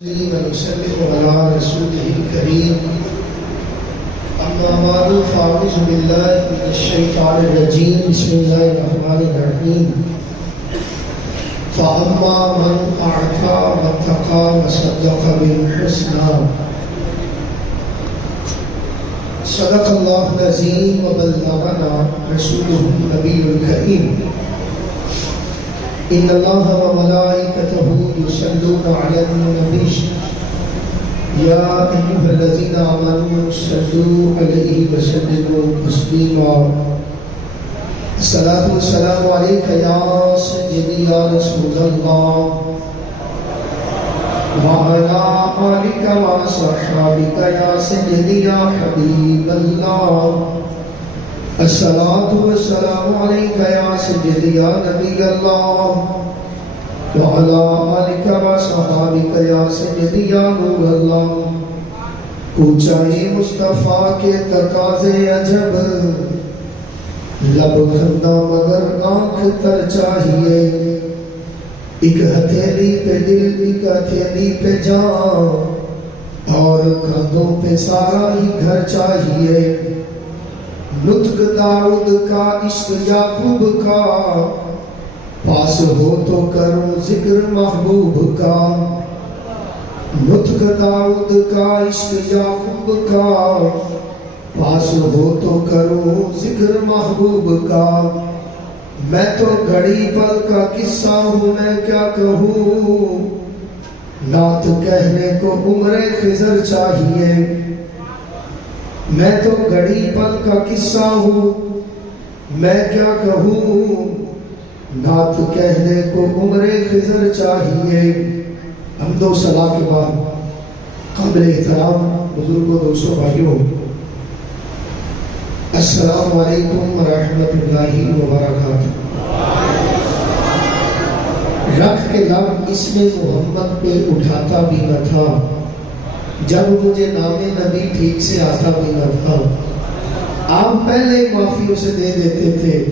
ونسلم على رسوله الكريم أما بعد فأعوذ بالله من الشيطان الرجيم بسم الله الرحمن الرحيم فأما من أعطى واتقى وصدق بالحسنى صدق الله العظيم وبلغنا رسوله النبي الكريم إن الله وملائكته يصلون على النبي يا أيها الذين آمنوا صلوا عليه وسلموا تسليما الصلاة والسلام عليك يا سيدي يا رسول الله وعلى آلك وصحابك يا سيدي يا حبيب الله الصلاة والسلام عليك يا سيدي يا نبي الله وعلى آلك وصحابك يا سيدي يا نور الله اونچائی مصطفیٰ کے تقاضے عجب لب کھندا مگر آنکھ تر چاہیے ایک ہتھیلی پہ دل ایک ہتھیلی پہ جان اور کندھوں پہ سارا ہی گھر چاہیے نطق داؤد کا عشق یعقوب کا پاس ہو تو کروں ذکر محبوب کا نطق داؤد کا عشق یعقوب کا پاس ہو تو کروں ذکر محبوب کا میں تو گھڑی پل کا قصہ ہوں میں کیا کہوں نعت کہنے کو عمر خضر چاہیے میں تو گھڑی پل کا قصہ ہوں میں کیا کہوں نعت کہنے کو عمر خضر چاہیے حمد و ثنا کے بعد قابل احترام بزرگوں دوستوں بھائیوں السلام علیکم ورحمۃ اللہ وبرکاتہ رکھ کے لب اس میں محمد پہ اٹھاتا بھی نہ تھا جب مجھے نام نبی ٹھیک سے آتا بھی نہ تھا آپ پہلے معافی اسے دے دیتے تھے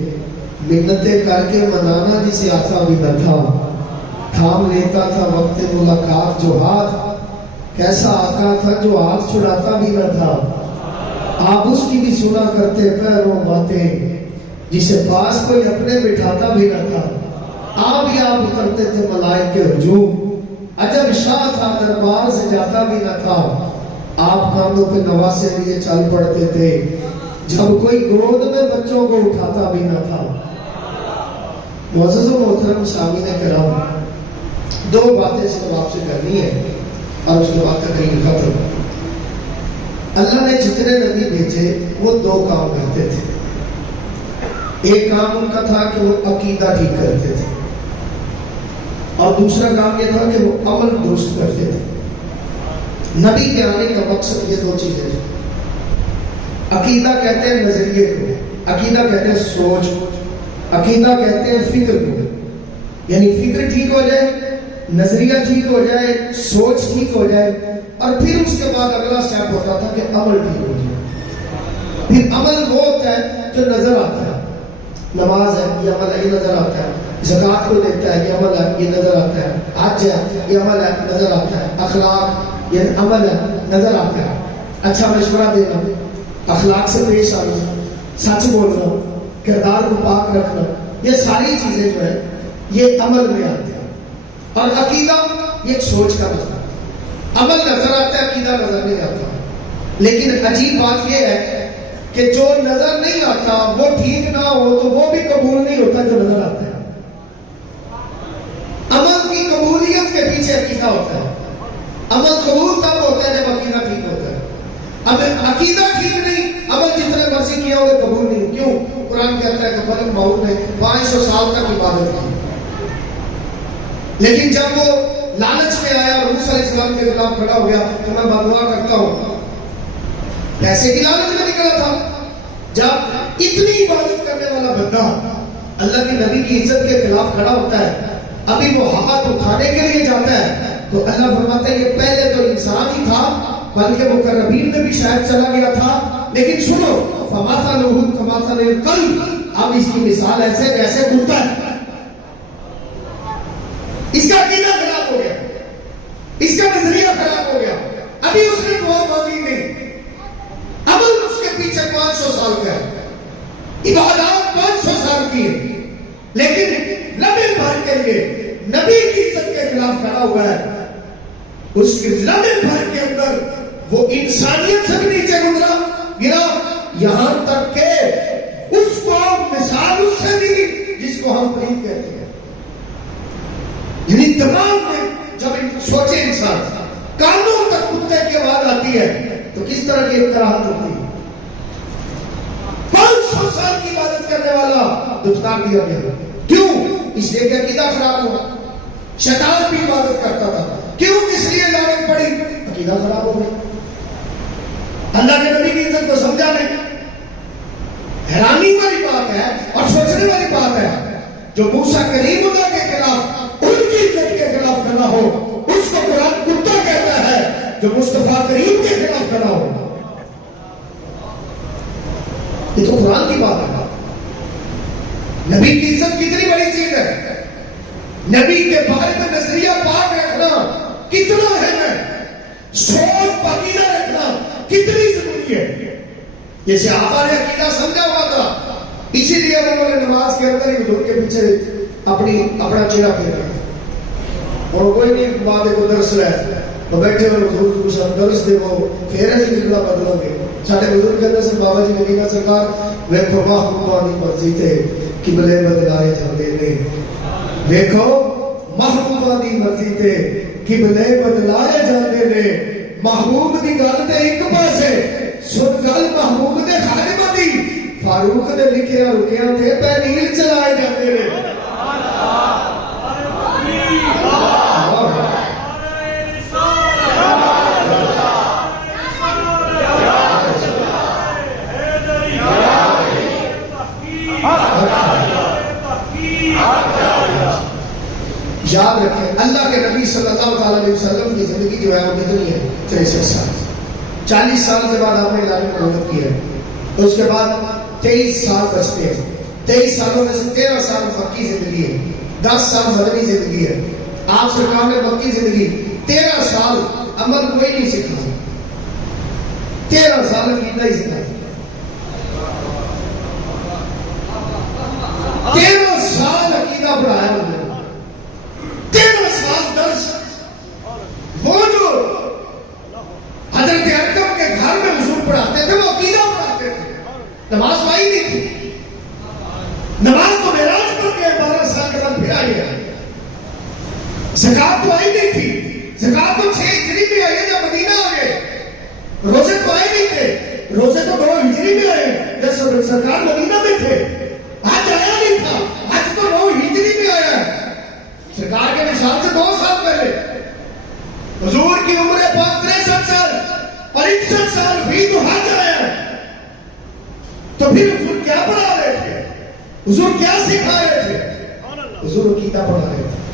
منتیں کر کے منانا جسے آتا بھی نہ تھا تھام لیتا تھا وقت ملاقات جو ہاتھ کیسا آقا تھا جو ہاتھ چھڑاتا بھی نہ تھا آپ اس کی بھی سنا کرتے پیروں باتیں جسے پاس کوئی اپنے بٹھاتا بھی نہ تھا آپ ہی آپ کرتے تھے ملائک کے ہجوم عجب شاہ تھا دربار سے جاتا بھی نہ تھا آپ کاندھوں پہ نواسے لیے چل پڑتے تھے جب کوئی گود میں بچوں کو اٹھاتا بھی نہ تھا معزز و محترم سامعین کرام دو باتیں صرف آپ سے کرنی ہے اور اس کے بعد کا کہیں ختم اللہ نے جتنے نبی بھیجے وہ دو کام کرتے تھے ایک کام ان کا تھا کہ وہ عقیدہ ٹھیک کرتے تھے اور دوسرا کام یہ تھا کہ وہ عمل درست کرتے تھے نبی کے آنے کا مقصد یہ دو چیزیں ہیں عقیدہ کہتے ہیں نظریے کو عقیدہ کہتے ہیں سوچ عقیدہ کہتے ہیں فکر کو یعنی فکر ٹھیک ہو جائے نظریہ ٹھیک ہو جائے سوچ ٹھیک ہو جائے اور پھر اس کے بعد اگلا سٹیپ ہوتا تھا کہ عمل ٹھیک ہو جائے پھر عمل وہ ہوتا ہے جو نظر آتا ہے نماز ہے یہ عمل ہے یہ نظر آتا ہے زکوٰۃ کو دیتا ہے یہ عمل ہے یہ نظر آتا ہے حج ہے یہ عمل ہے نظر آتا ہے اخلاق یہ عمل ہے نظر آتا ہے اچھا مشورہ دینا اخلاق سے پیش آنا سچ بولنا کردار کو پاک رکھنا یہ ساری چیزیں جو ہے یہ عمل میں آتی ہیں اور عقیدہ یہ ایک سوچ کا مسئلہ عمل نظر آتا ہے عقیدہ نظر نہیں آتا لیکن عجیب بات یہ ہے کہ جو نظر نہیں آتا وہ ٹھیک نہ ہو تو وہ بھی قبول نہیں ہوتا جو نظر آتا ہے عمل کی قبولیت کے پیچھے عقیدہ ہوتا ہے عمل قبول تب ہوتا ہے جب عقیدہ ٹھیک ہوتا ہے اب عقیدہ ٹھیک نہیں عمل جتنے مرضی کیا ہوئے قبول نہیں کیوں قرآن کہتا ہے کہ ملک معود نے 500 سال تک عبادت کی لیکن جب وہ لالچ میں آیا اور موسیٰ علیہ السلام کے خلاف کھڑا ہو گیا تو میں بدعا کرتا ہوں پیسے کی لالچ میں نکلا تھا جب اتنی عبادت کرنے والا بندہ اللہ کے نبی کی عزت کے خلاف کھڑا ہوتا ہے ابھی وہ ہاتھ اٹھانے کے لیے جاتا ہے تو اللہ فرماتا ہے یہ پہلے تو انسان ہی تھا بلکہ مقربین میں بھی شاید چلا گیا تھا لیکن سنو فمثلہ کمثل الکلب اب اس کی مثال ایسے کیسے کتا ہے اس کا عقیدہ خراب ہو گیا، اس کا نظریہ ابھی اس نے دعا مانگی نہیں، عمل اس کے پیچھے 500 سال کا ہے، عبادات 500 سال کی ہے، لیکن لمحے بھر کے لیے نبی کی عزت کے خلاف کھڑا ہوا ہے. اس کے لمحے بھر کے اندر وہ انسانیت سے بھی نیچے گرا، یہاں تک کہ اس کو مثال اس سے دی جس کو ہم پلیت کہتے ہیں. یعنی تمام میں جب سوچے انسان کانوں تک کتے کی آواز آتی ہے تو کس طرح کی اختراعات ہوتی ہے. 500 سال کی عبادت کرنے والا دھتکار دیا گیا. کیوں؟ اس لیے کہ عقیدہ خراب ہوا. شیطان بھی عبادت کرتا تھا. کیوں؟ اس لیے لعنت پڑی، عقیدہ خراب ہو گیا. اللہ کے نبی کی عزت کو سمجھا نہیں. حیرانی والی بات ہے اور سوچنے والی بات ہے، جو موسیٰ کریم اللہ کے خلاف، ان کی عزت کے خلاف کھڑا ہو، اس کو قرآن کتا کہتا ہے. جو مصطفیٰ کریم کے خلاف کھڑا ہو، یہ تو قرآن کی بات ہے. نبی کی عزت کتنی بڑی چیز ہے. نبی کے بارے میں نظریہ پاک رکھنا کتنا اہم ہے. سوچ پاکیزہ رکھنا کتنی ضروری ہے. یہ صحابہ نے عقیدہ سمجھا ہوا تھا، اسی لیے انہوں نے نماز کے اندر ہی حضور کے پیچھے اپنا چہرہ پھیر رکھا. اور کوئی نہیں بات کو درس رہا تو بیٹھے ہوئے حضور کو سب درس دے وہ پھر ہی قبلہ بدلو گے. ساڈے بزرگ کہتے ہیں بابا جی مدینہ سرکار ویکھو محبوبہ دی مرضی تے قبلے بدلائے جاندے نے. ویکھو محبوبہ دی مرضی تے قبلے بدلائے جاندے نے. محبوب دی گل تے ایک پاسے، سن گل محبوب دے خادمہ دی، فاروق دے لکھیا رکیاں تے پینیل چلائے جاندے نے. یاد رکھیں اللہ کے نبی صلی اللہ علیہ وسلم کی زندگی جو ہے وہ کتنی ہے؟ 63 سال. 40 سال کے بعد آپ نے اعلان نبوت کیا ہے. اس کے بعد 23 سال بچتے ہیں. 23 سالوں میں سے 13 سال مکی زندگی ہے، 10 سال مدنی زندگی ہے. آپ سرکار نے مکی زندگی 13 سال عمل کوئی نہیں سکھا، 13 سال عقیدہ ہی سکھا، 13 سال عقیدہ پڑھایا انہوں نے، 13 سال درس. وہ جو حضرت ارقم کے گھر میں حضور پڑھاتے تھے وہ عقیدہ پڑھاتے تھے. نماز پائی نہیں تھی. نماز تو معراج پر گئے 12 سال کے بعد پھر آئی ہے. زکات تو آئی نہیں تھی. زکات تو 6 ہجری میں آئی ہے جب مدینہ آ گئے. روزے تو آئے نہیں تھے. روزے تو 2 ہجری میں آئے جب سرکار مدینہ میں تھے. حج آیا نہیں تھا. حج تو 9 ہجری میں آیا ہے سرکار کے مثال سے 2 سال پہلے. حضور کی عمر پاک 63 سال اور 61 سال بھی تو حج آیا ہے. تو پھر حضور کیا پڑھا رہے تھے؟ حضور کیا سکھا رہے تھے؟ حضور عقیدہ پڑھا رہے تھے.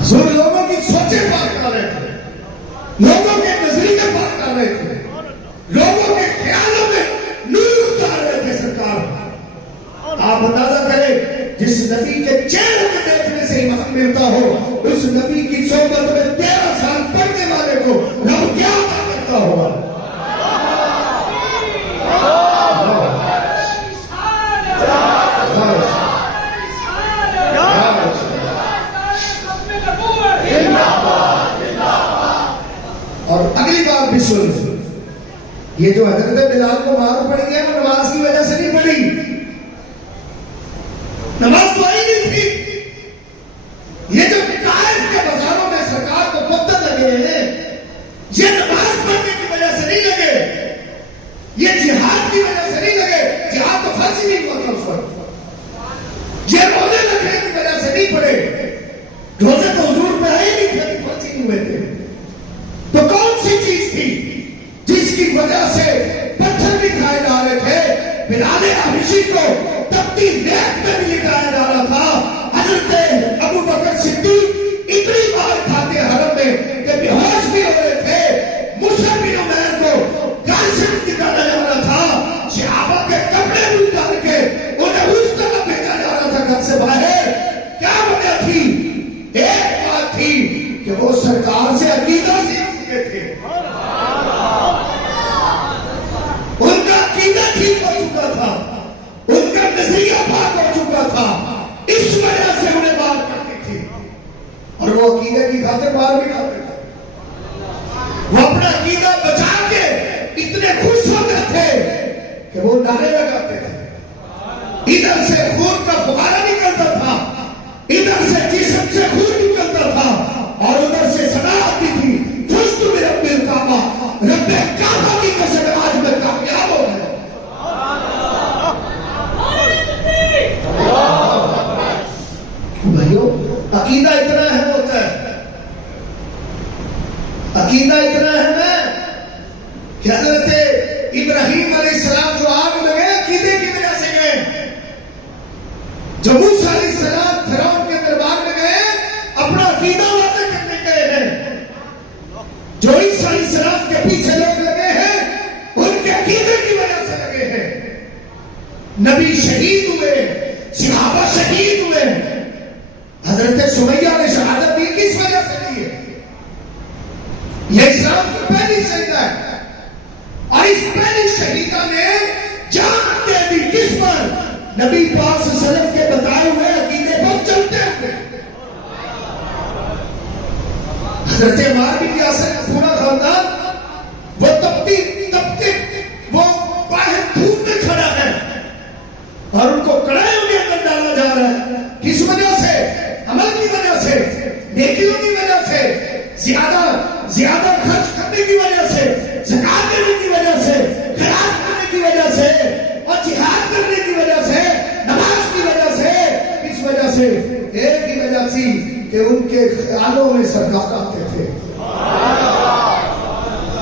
حضور لوگوں کی سوچیں پاک کر رہے تھے، لوگوں کے نظریے پاک کر رہے تھے، لوگوں کے خیالوں میں نور اتار رہے تھے. سرکار آپ اندازہ کریں جس نبی کے چہرے کو دیکھنے سے ایمان ملتا ہو، اس نبی کی صحبت میں 13 سال پڑھنے والے کو رب کیا عطا کرتا ہوگا. اور اگلی بات بھی سن، یہ جو حضرت بلال کو مار پڑی ہے وہ نماز کی وجہ سے نہیں پڑی. نماز تو آئی نہیں تھی. یہ جو طائف کے بازاروں میں سرکار کو پتھر لگے ہیں، یہ نماز پڑھنے کی وجہ سے نہیں لگے، یہ جہاد کی وجہ سے نہیں لگے. جہاد تو فرض ہی نہیں ہوا تھا اس وقت. یہ روزے رکھنے کی وجہ سے نہیں پڑے. روزے تو حضور پہ آئے نہیں تھے، فرض ہی نہیں ہوئے تھے. تو کون سی چیز تھی جس کی وجہ سے پتھر بھی کھائے جا رہے تھے؟ بلال حبشی کو تپتی ریت میں بھی لٹایا جا رہا تھا. حضرت ابو بکر صدیق اتنی بار کھاتے حرم میں کہ بے ہوش بھی ہو رہے تھے. مصعب بن عمیر کو کاشف نکالا جا رہا تھا. صحابہ کے کپڑے بھی اتار کے انہیں اس طرح بھیجا جا رہا تھا گھر سے باہر. کیا وجہ تھی؟ ایک بات تھی کہ وہ سرکار سے عقیدہ سیکھ چکے تھے، ان کا عقیدہ ٹھیک ہو چکا تھا، ان کا نظریہ پاک ہو چکا تھا، اس وجہ سے انہیں بات کرتی تھی، اور وہ عقیدے کی خاطر بات بھی کرتے تھے، وہ اپنا عقیدہ بچا کے اتنے خوش ہوتے تھے کہ وہ نعرے لگاتے تھے، ادھر سے خون کا فوارہ نکلتا تھا، ادھر سے جسم سے خون نکلتا تھا، اور ادھر سے صدا آتی تھی فزت برب الکعبہ، رب کعبہ کی قسم آج میں کامیاب ہو گیا۔ بھائیو عقیدہ اتنا اہم ہوتا ہے، عقیدہ اتنا اہم ہے کہ حضرت ابراہیم علیہ السلام جو آگ میں گئے عقیدے کی وجہ سے گئے، جو موسیٰ علیہ السلام فرعون کے دربار میں گئے اپنا عقیدہ واضح کرنے گئے ہیں، جو عیسیٰ علیہ السلام کے پیچھے لوگ لگے ہیں ان کے عقیدے کی وجہ سے لگے ہیں، نبی شہید ہوئے، صحابہ شہید ہوئے، حضرت سمیہ نے شہادت دی کس وجہ سے دی ہے؟ یہ اسلام کی پہلی شہیدہ ہے، اور اس پہلی شہیدہ نے جان دے دی کس پر؟ نبی پاک صلی اللہ علیہ وسلم کے بتائے ہوئے عقیدے پر چلتے ہوئے۔ حضرت عمار بن یاسر کا پورا خاندان وہ تپتی وہ باہر دھوپ میں کھڑا ہے اور ان کو کڑھائیوں کے اندر ڈالا جا رہا ہے، کس وجہ سے؟ عمل کی وجہ سے، نیکیوں کی وجہ سے، زیادہ خرچ کرنے کی وجہ سے، زکات دینے کی وجہ سے، خیرات کرنے کی وجہ سے، اور جہاد کرنے کی وجہ سے، نماز کی وجہ سے، اس وجہ سے ایک ہی وجہ تھی کہ ان کے خیالوں میں سرکار آتے تھے،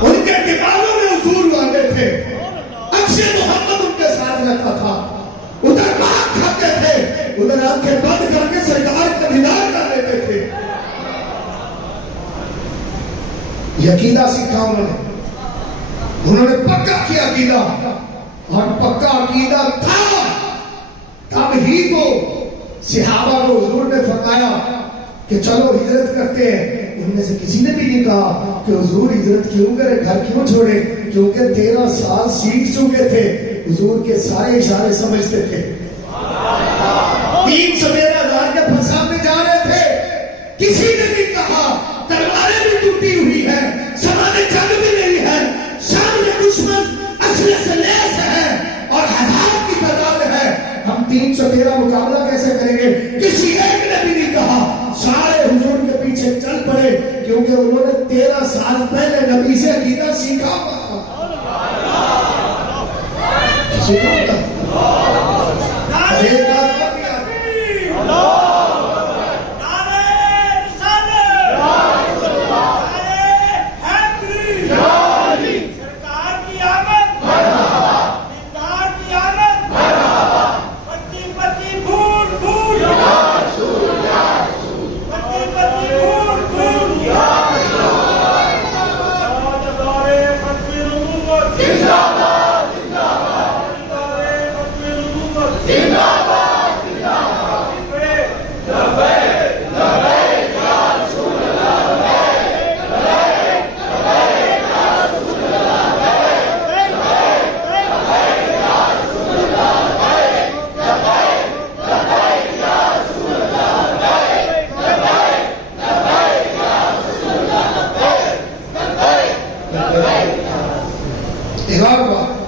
ان کے دماغوں میں حضور آتے تھے، عکس محمد ان کے ساتھ رہتا تھا، ادھر مار کھاتے تھے، ادھر آنکھیں بند کر کے سرکار کا دیدار کر لیتے تھے۔ یہ عقیدہ سیکھا انہوں نے پکا کیا عقیدہ، اور پکا عقیدہ تھا تب ہی تو صحابہ کو حضور نے فرمایا کہ چلو ہجرت کرتے ہیں، ان میں سے کسی نے بھی نہیں کہا کہ حضور ہجرت کیوں کرے، گھر کیوں چھوڑے، کیونکہ 13 سال سیکھ چکے تھے، حضور کے سارے اشارے سمجھتے تھے، 313,000 کے پھنسا میں جا رہے تھے، کسی نے نہیں کہا تلواریں بھی ٹوٹی ہوئی ہیں، سامان جنگ بھی نہیں ہے، سامنے دشمن اسلحے سے لیس ہے اور ہزار کی تعداد ہے، ہم 313 مقابلہ کیسے کریں گے؟ کسی ایک نے بھی نہیں کہا، سارے حضور کے پیچھے چل پڑے، کیونکہ انہوں نے 13 سال پہلے نبی سے عقیدہ سیکھا ہوا تھا۔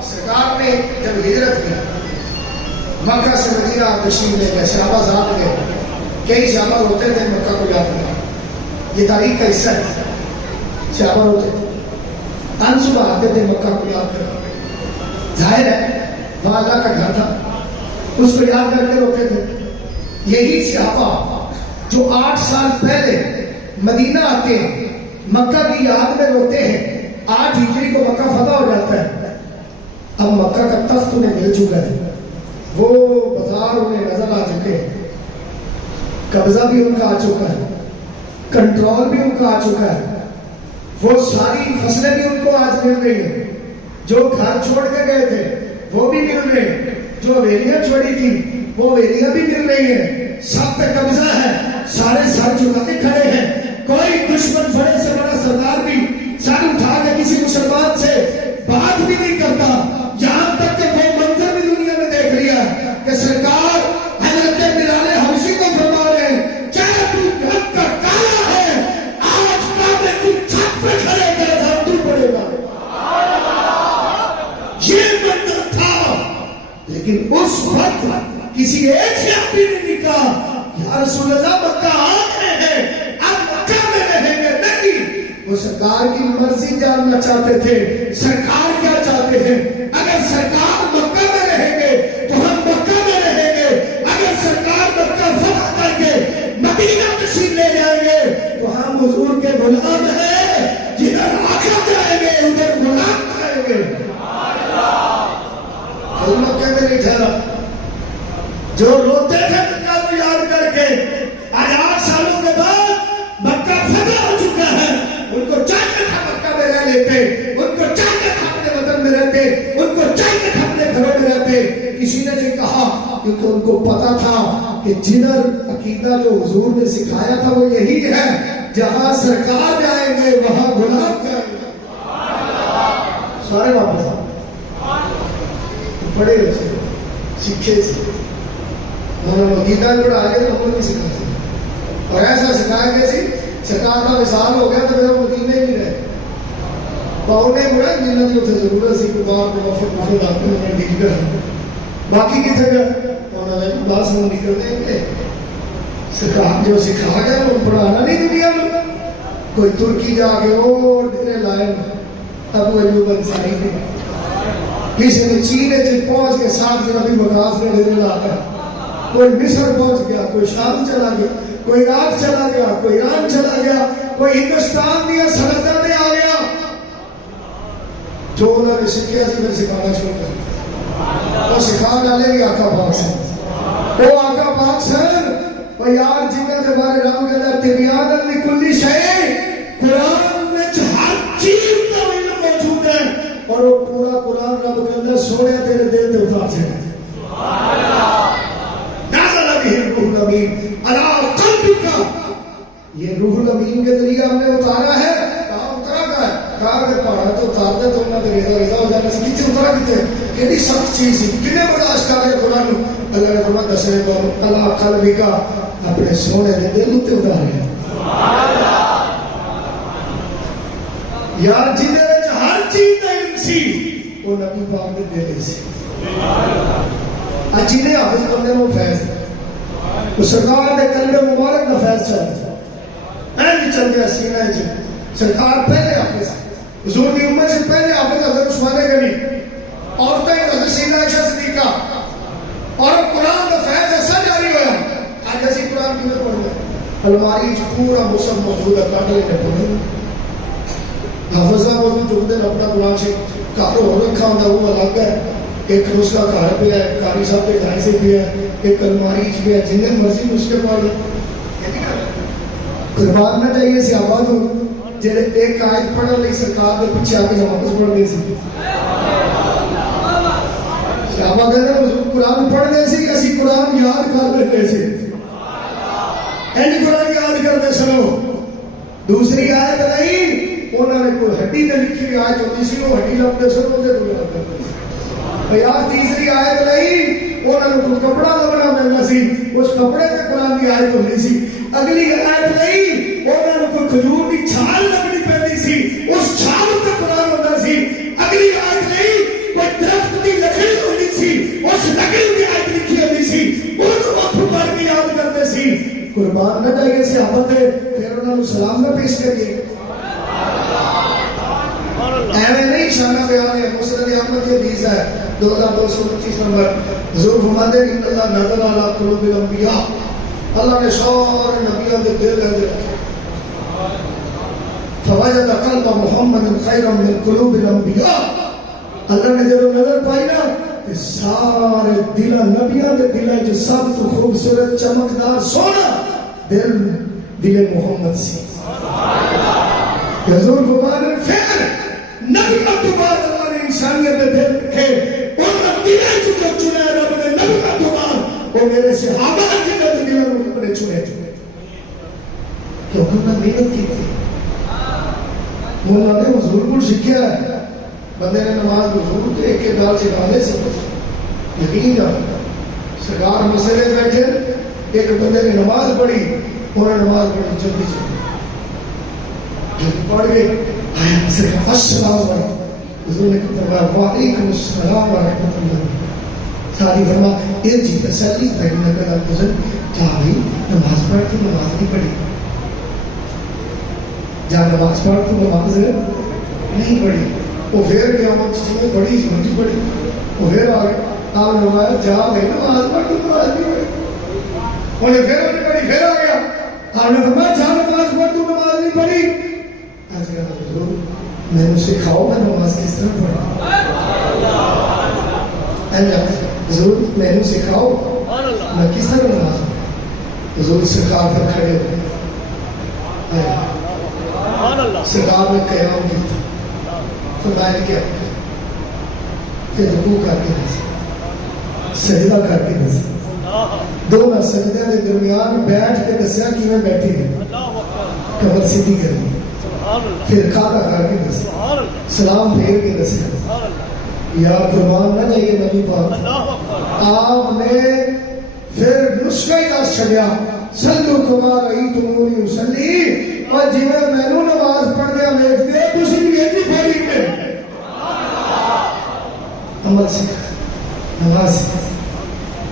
سرکار نے جب ہجرت کی مکہ سے مدینہ تشریف لے گئے، صحابہ ذات گئے، کئی صحابہ روتے تھے مکہ کو یاد کیا، یہ تاریخ کا حصہ ہے، صحابہ روتے تھے، انصبح آتے تھے مکہ کو یاد کر، ظاہر ہے وہاں اللہ کا گھر تھا، اس کو یاد کر کے روتے تھے۔ یہی صحابہ جو 8 سال پہلے مدینہ آتے ہیں مکہ کی یاد میں روتے ہیں، 8 ہجری کو مکہ فتح ہو جاتا ہے، اب مکہ کا تخت انہیں مل چکا ہے، وہ بازار انہیں نظر آ چکے ہیں، قبضہ بھی ان کا آ چکا ہے، کنٹرول بھی ان کا آ چکا ہے، وہ ساری فصلیں بھی ان کو آج مل رہی ہیں، جو گھر چھوڑ کے گئے تھے وہ بھی مل رہے ہیں، جو حویلیاں چھوڑی تھی وہ حویلیاں بھی مل رہی ہیں، سب پہ قبضہ ہے، سارے سر جھکا کے کھڑے ہیں، کوئی دشمن بڑے سے بڑا سردار بھی سر اٹھا کے کسی مسلمان سے بات بھی نہیں کرتا. یہاں تک کہ وہ منظر بھی دنیا نے دیکھ لیا کہ سرکار حضرت بلال حبشی کو فرما رہے ہیں چاہے تو گھر کا کالا ہے آج کعبے کی چھت پہ کھڑے تیرا دھڑ پڑے گا. یہ منظر تھا. لیکن اس وقت کسی ایک سے آپ نے کہا یا رسول اللہ مکہ آ گئے ہیں اب مکہ میں رہیں گے. نہیں, وہ سرکار کی مرضی جاننا چاہتے تھے. سرکار کیا چاہتے ہیں؟ اگر سرکار مکہ میں رہیں گے تو ہم مکہ میں رہیں گے. اگر سرکار مکہ فتح کر کے مدینہ تشریف لے جائیں گے تو ہم حضور کے غلام ہیں. جدھر آقا جائیں گے ادھر غلام جائیں گے. مکہ میں نہیں ٹھہرا. جو روتے تھے مکہ کو یاد کر کے آج 8 سالوں کے بعد مکہ فتح ہو چکا ہے. ان کو چاہیے تھا مکہ میں رہ لیتے, ان کو چاہیے تھا اپنے وطن میں رہتے, ان کو چاہیے تھا اپنے گھروں میں رہتے. کسی نے نہیں کہا کیونکہ ان کو پتا تھا کہ جدھر عقیدہ جو حضور نے سکھایا تھا وہ یہی ہے جہاں سرکار جائیں گے وہاں غلام جائیں گے. سارے واپس پڑھے سے سکھے سے عقیدہ پڑھا کے تو ہم نہیں سکھاتے. اور ایسا سکھایا گیا سی سرکار کا وصال ہو گیا تو پھر وہ مدینے ہی رہے پاؤنے مرا جنہوں کی اتنے ضرورت سی کبار کو وفد آپ کو انہوں نے ڈیل کر باقی کتنے گئے انہوں نے باس میں نکلنے کے سرکار جو سکھا گیا وہ پڑھانا نہیں دنیا میں. کوئی ترکی جا کے وہ ڈرے لائن ابو ایوب انصاری تھے. کسی نے چین پہنچ کے ساتھ نبی وقاص نے ڈرے لا کر کوئی مصر پہنچ گیا, کوئی شام چلا گیا, کوئی عراق چلا گیا, کوئی ایران چلا گیا, کوئی ہندوستان دیا سرحدوں میں آ گیا. جو انہوں نے سیکھا سی پھر سکھانا شروع کر دیا. وہ سکھا ڈالے گی آقا پاک سے. وہ آقا پاک سر وہ یار جنہوں کے بارے رام کہتا ہے تبیان لکل شیء, قرآن میں ہر چیز کا علم موجود ہے اور وہ پورا قرآن رب کے اندر سونے تیرے دل پہ اتار جائے. روح الامین علی قلبک, یہ روح الامین کے ذریعے ہم نے اتارا ہے. کہاں اترا کا ہے؟ کہاں کے پہاڑ تو اتار دے تو انہوں نے ریزا ہو جانا سی. کتنے اترا کتنے کیڑی سخت چیز سی کنے برداشت کر رہے قرآن. اللہ نے فرمایا دسے تو علی قلبک اپنے سونے دے دل تے اتارے. یار جن ہر چیز کا علم سی وہ نبی پاک کے دل سی. جنہیں حافظ بندے کو فیض وہ سرکار نے کلمہ مبارک کا فیض چل پہلے چل گیا سینہ سرکار پہلے حافظ حضور کی امت سے پہلے حافظ حضرت عثمان غنی عورتیں حضرت سیدہ عائشہ صدیقہ اور قرآن کا فیض ایسا جاری ہوا. آج ایسی قرآن کیوں پڑھ گئے الماری پورا موسم موجود ہے کاٹ لینے پڑھیں حافظہ موجود جو دن اپنا قرآن سے کارو ہو رکھا ہوتا وہ الگ ہے. ایک اس کا گھر پہ ہے, قاری صاحب کے گھر سے بھی ہے, ایک الماری بھی ہے, جنہیں مرضی اس کے پاس قربان نہ چاہیے صحابہ کو جنہیں ایک آیت پڑھا لی سرکار کے پیچھے آ کے واپس پڑھ گئی سی. صحابہ کہتے ہیں قرآن پڑھنے سی اسی قرآن یاد کر لیتے سی. قرآن یاد کرتے سنو. دوسری آیت نہیں انہوں نے کوئی ہڈی نے لکھی آیت ہوتی سی وہ ہڈی لگتے سن وہ یاد کرتے سی. یار تیسری آیت نہیں انہوں نے کوئی کپڑا لبنا ملنا سی اس کپڑے سے قرآن کی آیت ہونی سی. اگلی آیت نہیں انہوں نے کوئی کھجور کی چھال لگنی پڑنی سی اس چھال سے قرآن ہوتا سی. اگلی آیت نہیں کوئی درخت کی لکڑی ہونی سی اس لکڑی کی آیت لکھی ہونی سی اس وقت پڑھ کے یاد کرتے سی. قربان نہ جائیے صحابہ تھے پھر انہوں نے سلام نہ پیش کریے. ایویں نہیں شانہ بیان ہے. مسند احمد کی حدیث ہے 2229 نمبر. حضور فرماتے ہیں کہ اللہ نظر علی قلوب الانبیاء, اللہ نے سارے نبیوں کے دل رکھے فوجد قلب محمد خیرا من قلوب الانبیاء. اللہ نے جب نظر پائی نا کہ سارے دل نبیوں کے دل جو سب تو خوبصورت چمکدار سونا دل محمد سی. حضور فرماتے ہیں پھر نبیوں کے بعد اللہ نے انسانیت میں دل رکھے اور نبیوں کو چنے رب نے نبیوں کے بعد وہ میرے صحابہ کے دل نے چنے. کیونکہ انہیں محنت کی تھی. مولا نے حضور کو سیکھا ہے. بندے نے نماز حضور کے ایک ایک گال سکھانے سے یقین جانا. سرکار مسئلے بیٹھے, ایک بندے نے نماز پڑھی, انہوں نے نماز پڑھی جلدی جلدی پڑھ گئے. آیا سرکار السلام علیکم, حضور نے فرمایا وعلیکم السلام ورحمۃ اللہ. ساری فرما یہ جی تسلی پہلے کا گزر کیا بھائی نماز پڑھ تو نماز نہیں پڑھی, جا نماز پڑھ تو نماز نہیں پڑھی. وہ پھر گیا وہ چیزیں پڑھی سمجھی پڑھی, وہ پھر آ گیا. آپ نے فرمایا جا بھائی نماز پڑھ تو نماز نہیں پڑھی. انہیں پھر پڑھی, پھر آ گیا. آپ نے فرمایا جا نماز پڑھ تو نماز نہیں پڑھی. آج کہا حضور میں نے سکھاؤ میں نماز کس طرح پڑھا. حضور میں نے سکھاؤ میں کس طرح نماز پڑھا. حضور سرکار پر کھڑے ہوئے, سرکار نے قیام کی تھا. فرمایا کیا پھر رکوع کر کے دسا, سجدہ کر کے دسا. دونوں سجدے کے درمیان بیٹھ کے دسیا کہ میں بیٹھی ہے, کمر سیدھی کرنی, پھر کھانا کر کے دسا, سلام پھیر کے دسیا. یا قربان نہ چاہیے نبی پاک. آپ نے پھر نسخہ ہی دس چھڑیا, صلو کما رأیتمونی اصلی, اور جی میں نے نماز پڑھنے ویکھتے تسی بھی ایسی پڑھی میں عمل سکھا. نماز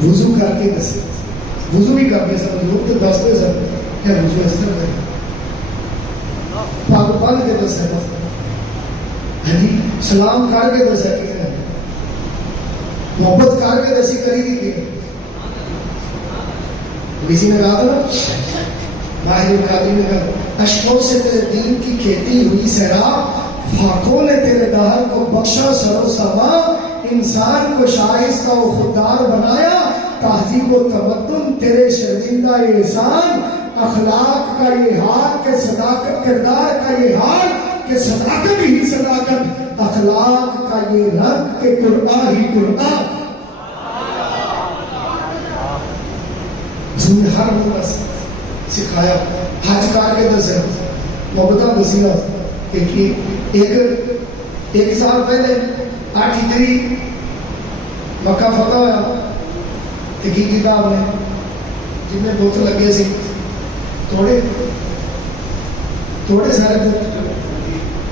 وضو کر کے دسے, وضو بھی کر کے سب لوگ تو دستے سب کیا وضو اس طرح کرے, پاک پڑھ کے دسے, ہاں جی سلام کر کے دسے, محبت کر کے دسی کری دی. کسی نے کہا تھا نا, ماہر قادری نے کہا اشکوں سے تیرے دین کی کھیتی ہوئی سیراب, فاقوں نے تیرے دہر کو بخشا سر و سما, انسان کو شائستہ و خوددار بنایا, تہذیب و تمدن تیرے شرمندہ احسان, اخلاق کا یہ حال کہ صداقت, کردار کا یہ حال کہ صداقت ہی صداقت, اخلاق کا یہ رنگ کہ قرآن ہی قرآن. نے ہر بندہ سکھایا, حج کر کے دسیا, محبت دسیا. ایک سال پہلے 8 ہجری مکہ فتح ہوا, کی کتاب نے جن میں بت لگے سی تھوڑے سارے بت.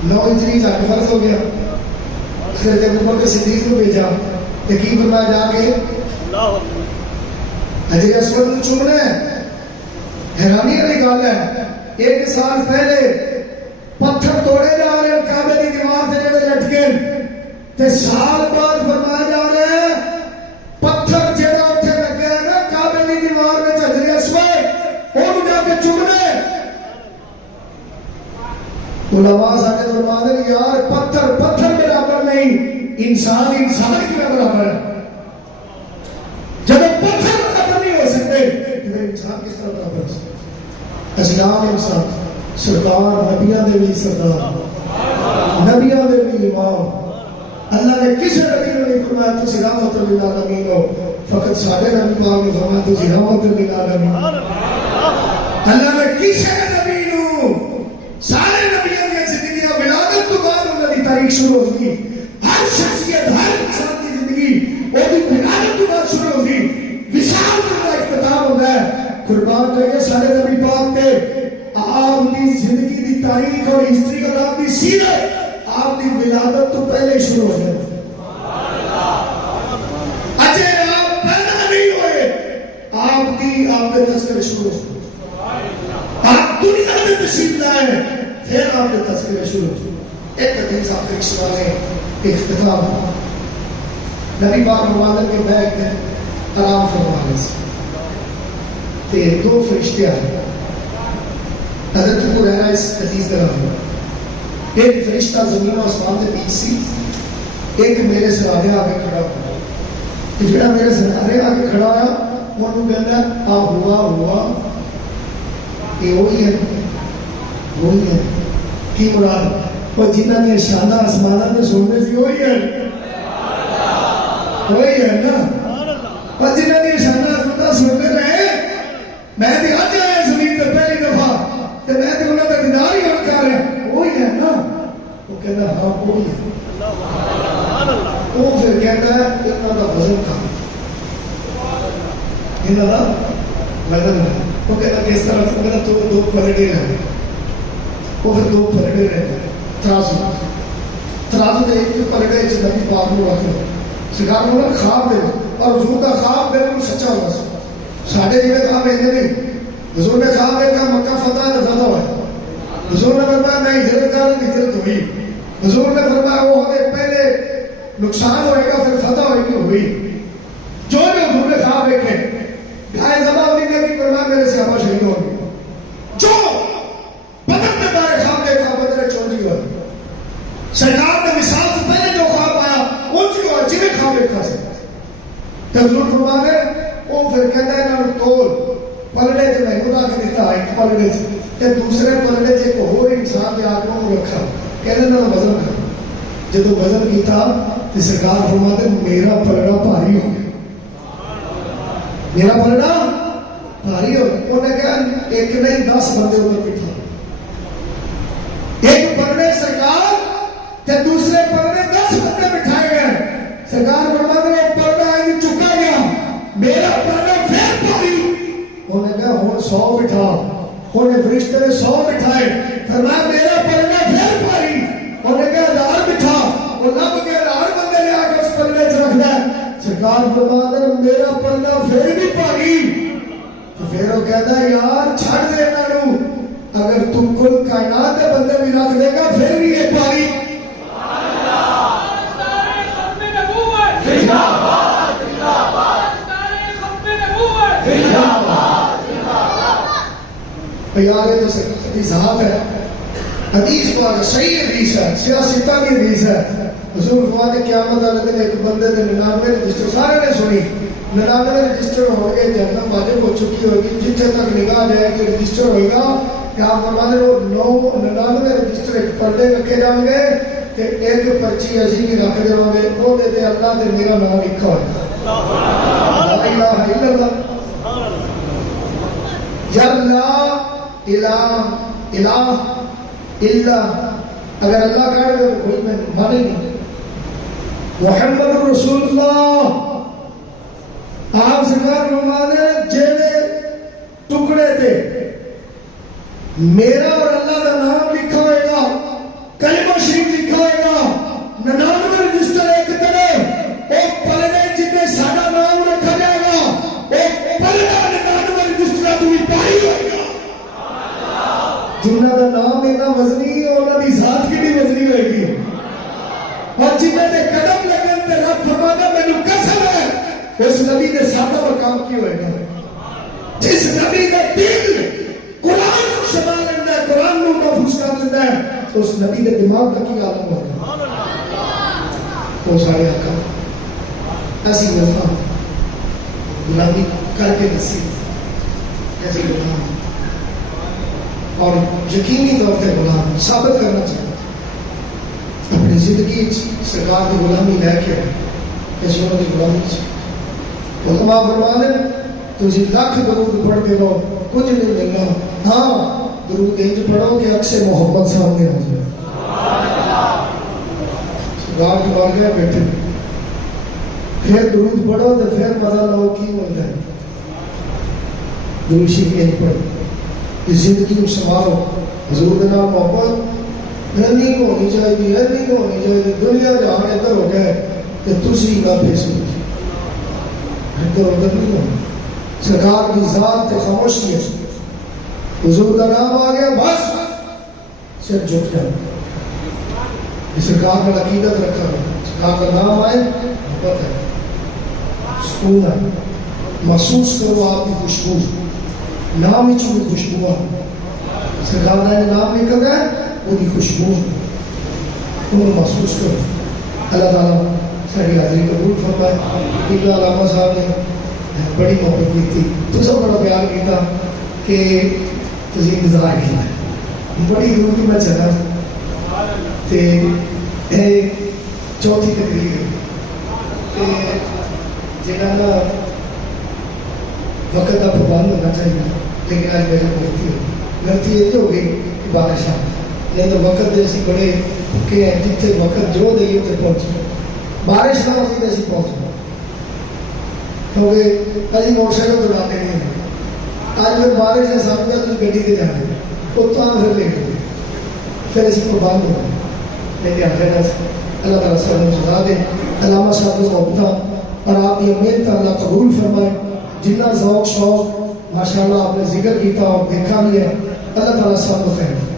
9 ہجری جا کے فرض ہو گیا. پھر جب ابو بکر صدیق کو بھیجا تو کی فرمایا جا کے حجر اسود کو چومنا ہے. حیرانی والی گل ہے, 1 سال پہلے پتھر توڑے جا رہے ہیں کعبے کی دیوار سے جڑے لٹکے, تے سال بعد فرمایا جا رہا ہے پتھر جڑا اتنے لگے ہے نا کعبے کی دیوار میں حجر اسود وہ جا کے چومنا ہے. علماء سارے فرماتے ہیں یار پتھر پتھر برابر نہیں, انسان انسان کے برابر ہے. جب پتھر برابر نہیں ہو سکتے تو انسان کس طرح برابر ہو سکتے. اسلام انسان سرکار نبیاں دے بھی سردار, نبیاں دے بھی امام. اللہ نے کسی نبی نے نہیں فرمایا تو رحمت للعالمین ہو, فقط سارے نبی پاک نے فرمایا تو رحمت للعالمین. اللہ نے کسی نبی نو سارے نبیوں کی زندگیاں ولادت تو بعد انہوں کی تاریخ شروع ہوگی. ہر شخصیت ہر انسان کی زندگی وہ بھی ولادت تو بعد شروع ہوگی. وصال کا اختتام ہوتا ہے. قربان کریے سارے نبی پاک تے آپ کی زندگی دی تاریخ اور ہسٹری اور آپ کی سیرت آپ کی ولادت تو پہلے شروع ہو جائے. اجے آپ پیدا نہیں ہوئے آپ کے تذکرے شروع ہو. آپ دنیا میں تشریف لائے پھر آپ کے تذکرے شروع ہو. ایک حدیث آپ کے سوالے اختتام نبی پاک مبارک کے بیگ میں آرام فرمانے سے تے 2 فرشتے آئے. حضرت کو رہنا اس حدیث کا نام. ایک فرشتہ زمین و آسمان کے بیچ سی, ایک میرے سرانے آگے کھڑا ہوا. جڑا میرے سرانے آگے کھڑا ہوا وہ کہنا آ ہوا یہ وہی ہے کی مراد وہ جنہ نے شانہ آسمانہ میں سننے سی وہی ہے نا. اور جنہ نے شانہ آسمانہ سننے رہے میں بھی آج آیا زمین پر پہلی دفعہ تو میں کہنا ہاں وہ ہی ہے. وہ پھر کہنا ہے انہوں کا وزن کم, انہوں کا وزن ہے. وہ کہنا کس طرح سے کہنا تو دو پلڑے رہے, وہ پھر دو پلڑے رہتے ہیں ترازو ترازو نے ایک پلڑے نبی پاک کو رکھ لو. سرکار کو خواب دے اور حضور کا خواب بالکل سچا ہوگا. ساڑھے جیسے خواب ایسے نہیں. حضور نے خواب دیکھا مکہ فتح ہے, فتح ہوا. حضور نے فرمایا میں ہجرت کر رہا, ہجرت ہوئی. حضور نے فرمایا وہ ہوگے پہلے نقصان ہوئے گا پھر فتح ہوئے گی, ہوئی. جو حضور نے خواب دیکھے گائے زبا ہوئی نے بھی فرمایا میرے صحابہ شہید ہو گئے. جو بدر نے بارے خواب دیکھا بدر چونجی ہوا. سرکار نے مثال سے پہلے جو خواب آیا اونچی ہوا جنہیں خواب دیکھا سے حضور فرمانے وہ پھر کہتا ہے نا تول پلڑے جو میں خدا کے دیتا ہے ایک پلڑے سے کہ دوسرے پلڑے سے ایک اور انسان کے آگوں کو رکھا کہنے نا وزن کر. جب وزن کی تھا تو سرکار فرماتے میرا پلڑا بھاری ہو گیا, میرا پلڑا بھاری ہو گیا. انہوں نے کہا ایک نہیں 10 بندے اوپر بٹھا, ایک پلڑے سرکار کہ دوسرے پلڑے 10 بندے بٹھائے گئے. سرکار فرماتے وہ پلڑا ہے چکا گیا, میرا پلڑا پھر بھاری. انہوں نے کہا ہوں 100 بٹھا, انہیں فرشتے نے 100 بٹھائے. فرمایا میرا پلڑا پھر بھاری. انہوں نے کہا 1000 بٹھا, وہ لب کے 1000 بندے لے آ کے اس پلڑے سے رکھ دیں. سرکار فرماتے میرا پلڑا پھر بھی بھاری. تو پھر وہ کہتا ہے یار چھڑ دے انہوں, اگر تم کل کائنات کے بندے بھی رکھ دے گا پھر بھی یہ بھاری. یار یہ تو حدیثات ہے, حدیث کو صحیح حدیث ہے, سیاستہ کی حدیث ہے. حضور فرماتے قیامت والے دن ایک بندے نے 99 رجسٹر, سارے نے سنی 99 رجسٹر ہو گئے, جہنم واجب ہو چکی ہوگی, جتنے تک نگاہ جائے کہ رجسٹر ہوئے گا کہ آپ فرماتے وہ 99 رجسٹر ایک پلڑے رکھے جائیں گے کہ ایک پرچی ایسی بھی رکھ دیں گے وہ دیتے اللہ نے میرا نام لکھا ہوئے. لا الہ الا اللہ یا لا الہ الہ الا, اگر اللہ کہہ رہے تو کوئی میں مانے نہیں. محمد رسول اللہ آپ سرکار فرماتے جیڑے ٹکڑے تھے میرا اور اللہ کا نام لکھا ہوئے گا, کلمہ شریف لکھا ہوئے گا, 99 رجسٹر ایک طرف ایک پلڑے جتنے سارا نام رکھا جائے گا, ایک پلڑا 99 رجسٹر تو بھی پائی ہوئے گا. جنہوں کا نام اتنا وزنی ہے انہوں کی ذات کی بھی وزنی ہوئے گی, اور جنہوں نے قدم لگے تے رب فرماتا میں قسم ہے اس نبی نے سادہ مقام کی ہوئے گا. جس نبی کا دل قرآن کو شما لینا ہے, قرآن کو محفوظ کر لینا ہے, تو اس نبی کے دماغ کا کی عالم ہوگا. وہ سارے حکم ایسی غلام غلامی کر کے دسی, ایسی غلام اور یقینی طور پہ غلام ثابت کرنا چاہتا اپنی زندگی سرکار کی غلامی لے کے ایسی انہوں کی غلامی چاہتا. علماء فرمانے تجھے لاکھ درود پڑھ کے رہو کچھ نہیں ملنا, ہاں درود انج پڑھو کہ عکس محمد سامنے آ جائے. سرکار کی بارگاہ بیٹھے پھر درود پڑھو تو پھر پتہ لو کی مل جائے. درود شریف انج پڑھو, اس زندگی کو سنوارو. حضور کے نام محبت رنی کو ہونی چاہیے, رنی کو ہونی چاہیے. دنیا جہاں ادھر ہو جائے کہ تسی نہ بھیسو, ادھر ادھر نہیں ہونا. سرکار کی ذات سے خاموشی ہے, حضور کا نام آ گیا بس صرف جھک جاؤ. سرکار کا عقیدت رکھا ہے, سرکار کا نام آئے محبت ہے, سکون ہے, محسوس کرو آپ کی خوشبو, نام ہی چونکہ خوشبو ہے. سرکار نے نام نکل گیا وہ کی خوشبو تم محسوس کرو. اللہ تعالیٰ ساری حاضری قبول فرمائے. قبلہ علامہ صاحب نے بڑی محبت کی تھی, تو سب بڑا پیار کیا کہ تجھے انتظار کیا ہے, بڑی دور کی میں چلا تے چوتھی تقریر جنہاں وقت کا پابند ہونا چاہیے, لیکن آج میرے غلطی یہ ہو گئی کہ بارش نہیں تو وقت دے سی بڑے کہ جتنے وقت جو دئیے اتنے پہنچے بارش نہ ہوتی تو اسی پہنچ کیونکہ ابھی موٹر سائیکل دوڑاتے نہیں ہیں آج پھر بارش نے ساتھ میں تو گڈی دے جانے اتنا پھر لیٹ ہوئی پھر اسی کو بند ہو لیکن آخر اللہ تعالیٰ سب کو سزا دے علامہ صاحب کو محبت اور آپ کی امید کا اللہ قبول فرمائے جتنا ذوق شوق ماشاء اللہ آپ نے ذکر کیتا اور دیکھا بھی ہے اللہ تعالیٰ سب کو خیر